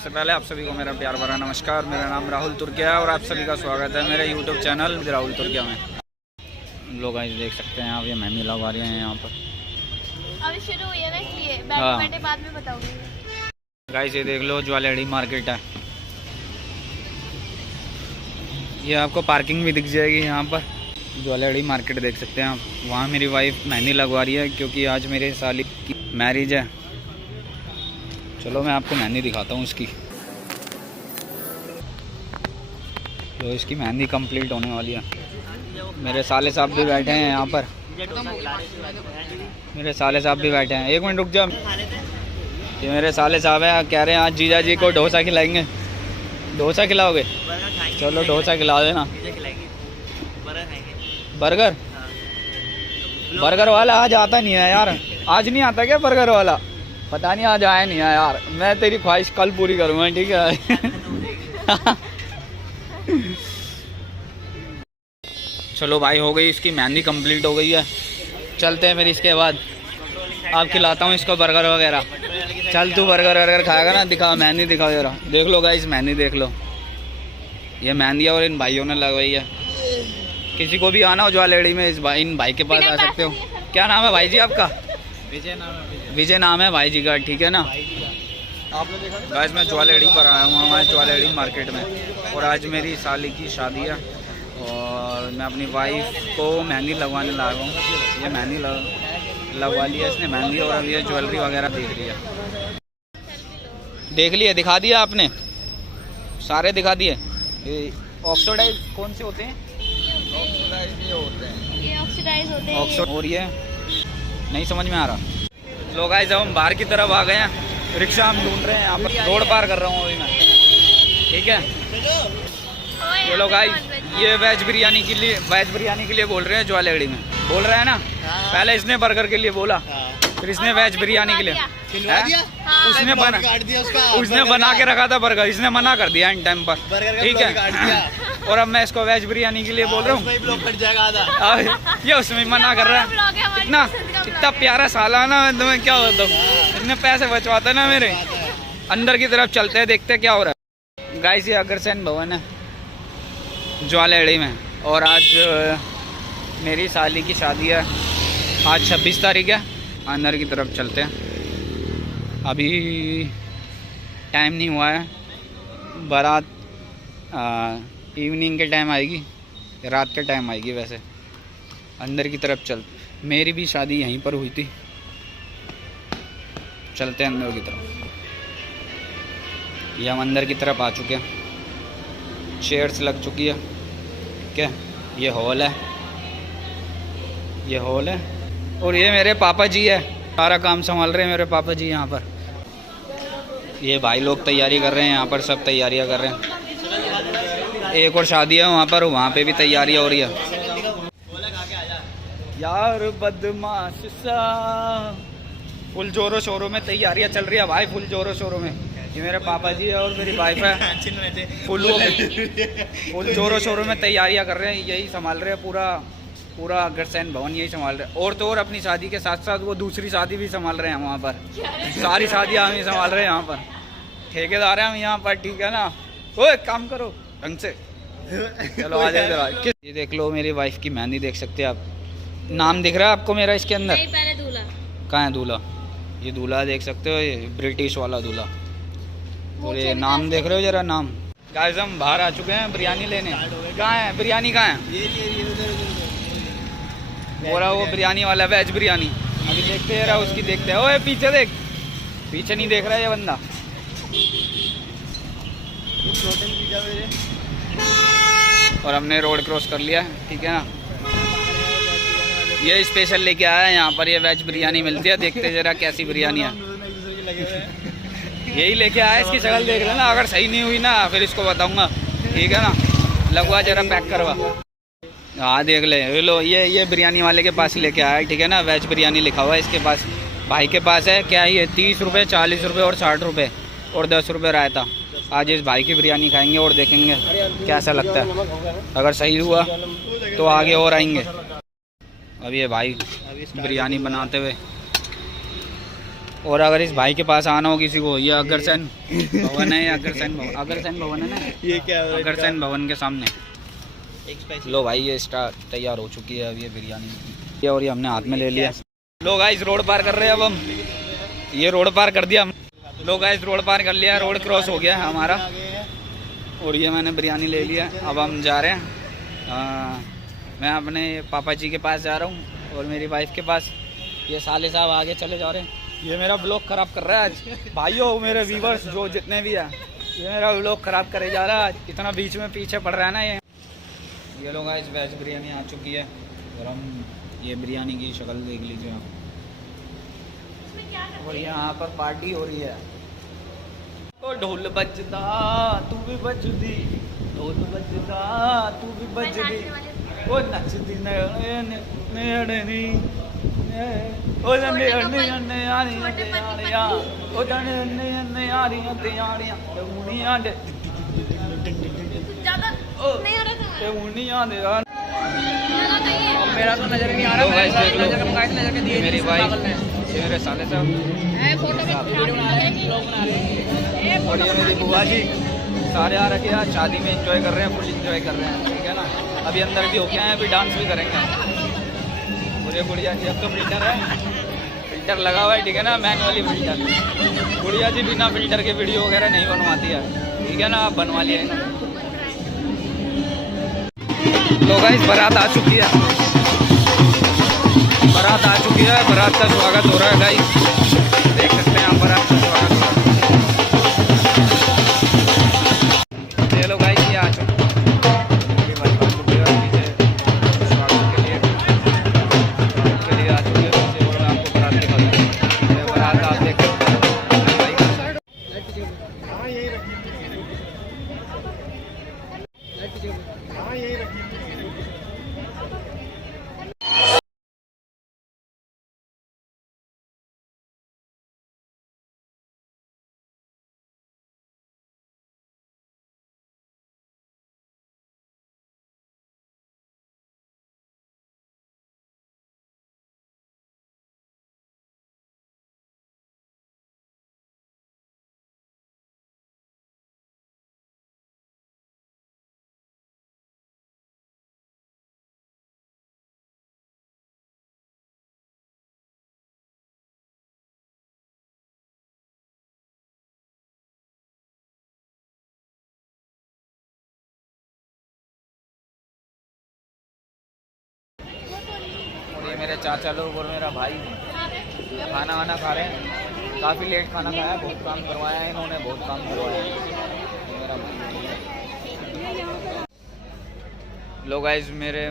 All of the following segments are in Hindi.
सबसे पहले आप सभी को मेरा प्यार भरा नमस्कार। मेरा नाम राहुल तुर्किया है और आप सभी का स्वागत है मेरे यूट्यूब चैनल राहुल तुर्किया में। लोग आज देख सकते हैं आप, ये मेहंदी लगवा रहे हैं यहाँ पर। अभी शुरू हुई है ना, इसलिए बैठे बाद में बताऊंगी। गाइस ये देख लो, ज्वेलरी मार्केट है। ये आपको पार्किंग भी दिख जाएगी यहाँ पर। ज्वेलरी मार्केट देख सकते हैं आप। वहाँ मेरी वाइफ मेहंदी लगवा रही है क्योंकि आज मेरे साली की मैरिज है। चलो मैं आपको मेहंदी दिखाता हूँ इसकी। तो इसकी मेहंदी कंप्लीट होने वाली है। मेरे साले साहब भी बैठे हैं यहाँ पर। मेरे साले साहब भी बैठे हैं। एक मिनट रुक जाओ। ये मेरे साले साहब हैं, कह रहे हैं आज जीजा जी को डोसा खिलाएंगे। डोसा खिलाओगे? चलो डोसा खिला देना। बर्गर? बर्गर वाला आज आता नहीं है यार। आज नहीं आता क्या बर्गर वाला? पता नहीं आज आया नहीं है यार। मैं तेरी ख्वाहिश कल पूरी करूँगा, ठीक है? चलो भाई, हो गई इसकी मेहंदी कंप्लीट हो गई है। चलते हैं फिर इसके बाद। आप खिलाता हूँ इसको बर्गर वगैरह। चल तू बर्गर वगैरह खाएगा ना, दिखा मेहंदी दिखाओ जरा। देख लो गाइस, मेहंदी देख लो। ये मेहंदी और इन भाइयों ने लगवाई है। किसी को भी आना हो ज्वेलरी में, इन भाई के पास आ सकते हो। क्या नाम है भाई जी आपका? विजय नाम है। विजय नाम है भाई जी का, ठीक है ना? आपने देखा गाइस, मैं ज्वेलरी पर आया हूँ हमारे ज्वेलरी मार्केट में। और आज मेरी साली की शादी है और मैं अपनी वाइफ को मेहंदी लगवाने लगा हूँ। ये मेहंदी लगवा लिया इसने मेहंदी, और अब ये ज्वेलरी वगैरह देख रही है। देख लिया? दिखा दिया आपने? सारे दिखा दिए? ऑक्सीडाइज कौन से होते हैं? ये ऑक्सीडाइज होते हैं। और ये नहीं समझ में आ रहा। लोग आए, जब हम बाहर की तरफ आ गए हैं, रिक्शा हम ढूंढ रहे हैं। यहाँ पर रोड पार कर रहा हूँ अभी मैं, ठीक है? ये लोग आए, ये वेज बिरयानी के लिए बोल रहे हैं ज्वेलरी में। बोल रहे हैं ना? पहले इसने बर्गर के लिए बोला, फिर इसने वेज बिरयानी के लिए। उसने बना के रखा था बर्गर, इसने मना कर दिया इन टाइम पर, ठीक है? और अब मैं इसको वेज बिरयानी के लिए बोल रहा हूँ। ये उसमें मना कर रहा है। कितना प्यारा साला ना, तुम्हें क्या होता है? इतने पैसे बचवाते ना मेरे। अंदर की तरफ चलते हैं, देखते क्या हो रहा है। गाइस ये अग्रसेन भवन है ज्वेलरी में। और आज मेरी साली की शादी है। आज 26 तारीख है। अंदर की तरफ चलते हैं। अभी टाइम नहीं हुआ है। बारात इवनिंग के टाइम आएगी, रात के टाइम आएगी वैसे। अंदर की तरफ चल। मेरी भी शादी यहीं पर हुई थी। चलते हैं अंदर की तरफ। ये हम अंदर की तरफ आ चुके हैं। चेयर्स लग चुकी है, ठीक है? ये हॉल है, ये हॉल है। और ये मेरे पापा जी है, सारा काम संभाल रहे हैं मेरे पापा जी यहाँ पर। ये भाई लोग तैयारी कर रहे हैं यहाँ पर, सब तैयारियाँ कर रहे हैं। एक और शादी है वहाँ पर, वहाँ पे भी तैयारियाँ हो रही है। यार बदमाश सा, फुल जोरों शोरों में तैयारियाँ चल रही है भाई, फुल जोरों शोरों में। ये मेरे पापा जी है और मेरी वाइफ है। फुल जोरों शोरों में तैयारियाँ कर रहे हैं, यही संभाल रहे हैं पूरा अग्रसेन भवन, यही संभाल रहे हैं। और तो और अपनी शादी के साथ साथ वो दूसरी शादी भी संभाल रहे हैं वहाँ पर। सारी शादियाँ हम ही संभाल रहे हैं यहाँ पर। ठेकेदार हैं हम यहाँ पर, ठीक है ना? ओए काम करो ढंग से। चलो आ जाए। ये देख लो, मेरी वाइफ की मेहंदी देख सकते हैं आप। नाम दिख रहा है आपको मेरा इसके अंदर? पहले दूल्हा। कहाँ है दूल्हा? ये दूल्हा देख सकते हो, ये ब्रिटिश वाला दूल्हा। और ये नाम देख रहे हो जरा, नाम। गाइस हम बाहर आ चुके हैं बिरयानी लेने। कहाँ है बिरयानी? कहाँ है? हो रहा वो बिरयानी वाला, वेज बिरयानी। अभी देखते हैं उसकी, देखते हैं। ओए पीछे देख, पीछे नहीं देख रहा है ये बंदा। और हमने रोड क्रॉस कर लिया, ठीक है ना? ये स्पेशल लेके आया है यहाँ पर, ये वेज बिरयानी मिलती है। देखते जरा कैसी बिरयानी है। यही लेके आया, इसकी शक्ल देख लेना। अगर सही नहीं हुई ना फिर इसको बताऊंगा, ठीक है ना? लगवा जरा, पैक करवा। हाँ देख ले लो, ये बिरयानी वाले के पास लेके आया है, ठीक है ना? वेज बिरयानी लिखा हुआ है इसके पास, भाई के पास है। क्या ये 30 रुपये, 40 रुपये और 60 रुपये और 10 रुपये रायता। आज इस भाई की बिरयानी खाएंगे और देखेंगे कैसा लगता है। अगर सही हुआ तो आगे और आएंगे। अब ये भाई बिरयानी बनाते हुए और अगर इस भाई के पास आना हो किसी को, ये अग्रसेन भवन है, अग्रसेन भवन है ना, ये क्या है? अग्रसेन भवन के सामने। लो भाई ये स्टार तैयार हो चुकी है अब ये बिरयानी, ये और ये हमने हाथ में ले लिया। लोग गाइस रोड पार कर रहे हैं अब हम, ये रोड पार कर दिया हम। लोग गाइस रोड पार कर लिया, रोड क्रॉस हो गया हमारा, और ये मैंने बिरयानी ले लिया। अब हम जा रहे हैं, मैं अपने पापा जी के पास जा रहा हूँ और मेरी वाइफ के पास। ये साले साहब आगे चले जा रहे हैं। ये मेरा ब्लॉग ख़राब कर रहा है आज भाइयों, मेरे व्यूवर्स जो जितने भी हैं, ये मेरा ब्लॉग ख़राब करे जा रहा है आज, इतना बीच में पीछे पड़ रहा है ना ये लोग। गाइस वेज बिरयानी आ चुकी है और हम ये बिरयानी की शक्ल देख लीजिए आप, और यहाँ पर पार्टी हो रही है। ओ ढोल बजदा तू भी बजदी, ढोल बजदा तू भी बजदी, ओ नचदी नड़नी, ओ जने अन्ने अन्ने आरियां ते आरियां, ओ जने अन्ने अन्ने आरियां ते आरियां, ते उनियां दे ज्यादा नहीं हो रहा था। ते उनियां दे। मेरा तो नजर नहीं आ रहा। गाइस देख लो, नजर के दिए मेरी वाइफ, ये मेरे साले साहब, फोटो में वीडियो बना रहे हैं, ब्लॉग बना रहे हैं। और ये मेरी बुआ जी, सारे आ रखे हैं शादी में, एंजॉय कर रहे हैं, फुल एंजॉय कर रहे हैं, ठीक है ना। अभी अंदर भी होके आए हैं, अभी डांस भी करेंगे। मुझे गुड़िया जी, अब तो फिल्टर है, फिल्टर लगा हुआ है, ठीक है ना, मैनुअली फिल्टर। गुड़िया जी बिना फिल्टर के वीडियो वगैरह नहीं बनवाती है, ठीक है ना, आप बनवा लिया इन्होंने। तो गाइस बारात आ चुकी है, बारात आ चुकी है, बारात का स्वागत हो रहा है गाइस, देख सकते हैं आप बारात का स्वागत हो रहा है। ये लो गाइस ये आ चुके हैं, बारात आ चुकी है पीछे स्वागत के लिए आ चुकी है पीछे, और आपको बारात दिखाता हूं। ये बारात आप देख सकते हैं। ये मेरे चाचा लोग और मेरा भाई खाना वाना खा रहे हैं, काफ़ी लेट खाना खाया, बहुत काम करवाया है इन्होंने, बहुत काम करवाया है। मेरा भाई लोग गाइस, मेरे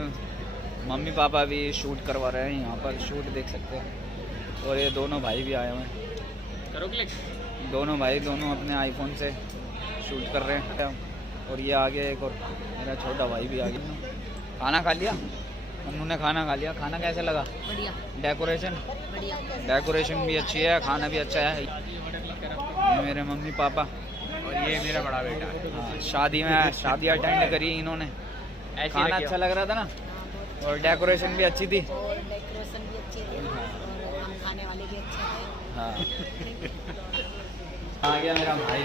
मम्मी पापा भी शूट करवा रहे हैं यहाँ पर, शूट देख सकते हैं। और ये दोनों भाई भी आए हुए हैं, करो क्लिक। दोनों भाई दोनों अपने आईफोन से शूट कर रहे हैं। और ये आगे एक और मेरा छोटा भाई भी आ गया। खाना खा लिया उन्होंने, खाना खा लिया। खाना कैसा लगा? बढ़िया, डेकोरेशन, बढ़िया, डेकोरेशन भी अच्छी है, खाना भी अच्छा है। ये मेरे मम्मी पापा और ये मेरा बड़ा बेटा। हाँ, शादी अटेंड करी इन्होंने, खाना अच्छा लग रहा था ना, और डेकोरेशन भी अच्छी थी। डेकोरेशन भी अच्छी थी और हम खाने वाले भी अच्छे थे। हाँ आ गया मेरा भाई,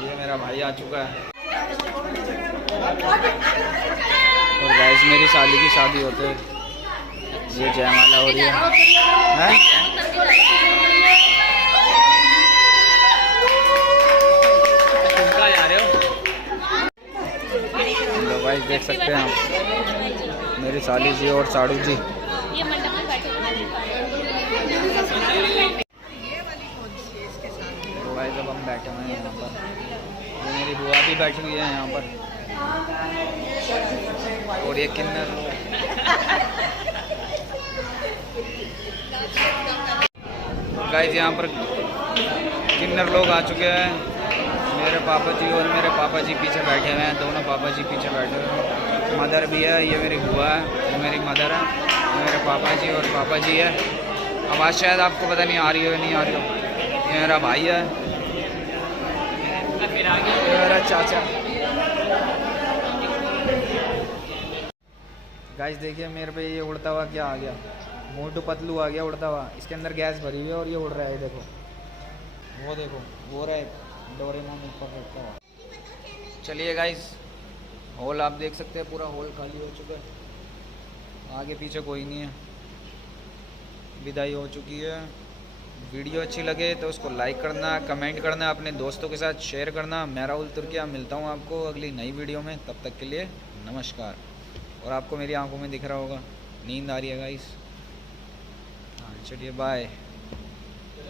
ये मेरा भाई आ चुका है। और गाइस मेरी साली की शादी होते है, ये जयमाला हो रही है। कहाँ जा रहे हो? तो गाइस देख सकते हैं आप, मेरी साली जी और साड़ू जी। ये मंडप में बैठे हुए हैं। तो गाइस अब हम बैठे हुए हैं यहाँ पर, ये मेरी बुआ भी बैठी हुई है यहाँ पर, और ये किन्नर गाइस यहाँ पर किन्नर लोग आ चुके हैं। मेरे पापा जी और मेरे पापा जी पीछे बैठे हुए हैं, दोनों पापा जी पीछे बैठे हुए हैं। मदर भी है, ये मेरी बुआ है, ये मेरी मदर है, ये मेरे पापा जी और पापा जी है। आवाज़ शायद आपको पता नहीं आ रही हो नहीं आ रही हो। ये मेरा भाई है, ये मेरा चाचा। गाइस देखिए मेरे पे ये उड़ता हुआ क्या आ गया, मोटू पतलू आ गया उड़ता हुआ, इसके अंदर गैस भरी हुई है और ये उड़ रहा है, देखो वो रहा है डोरेमोन ऊपर रखता हुआ। चलिए गाइस, हॉल आप देख सकते हैं, पूरा हॉल खाली हो चुका है, आगे पीछे कोई नहीं है, विदाई हो चुकी है। वीडियो अच्छी लगे तो उसको लाइक करना, कमेंट करना, अपने दोस्तों के साथ शेयर करना। मैं राहुल तुर्किया मिलता हूँ आपको अगली नई वीडियो में, तब तक के लिए नमस्कार। और आपको मेरी आंखों में दिख रहा होगा नींद आ रही है गाइस। हाँ चलिए बाय।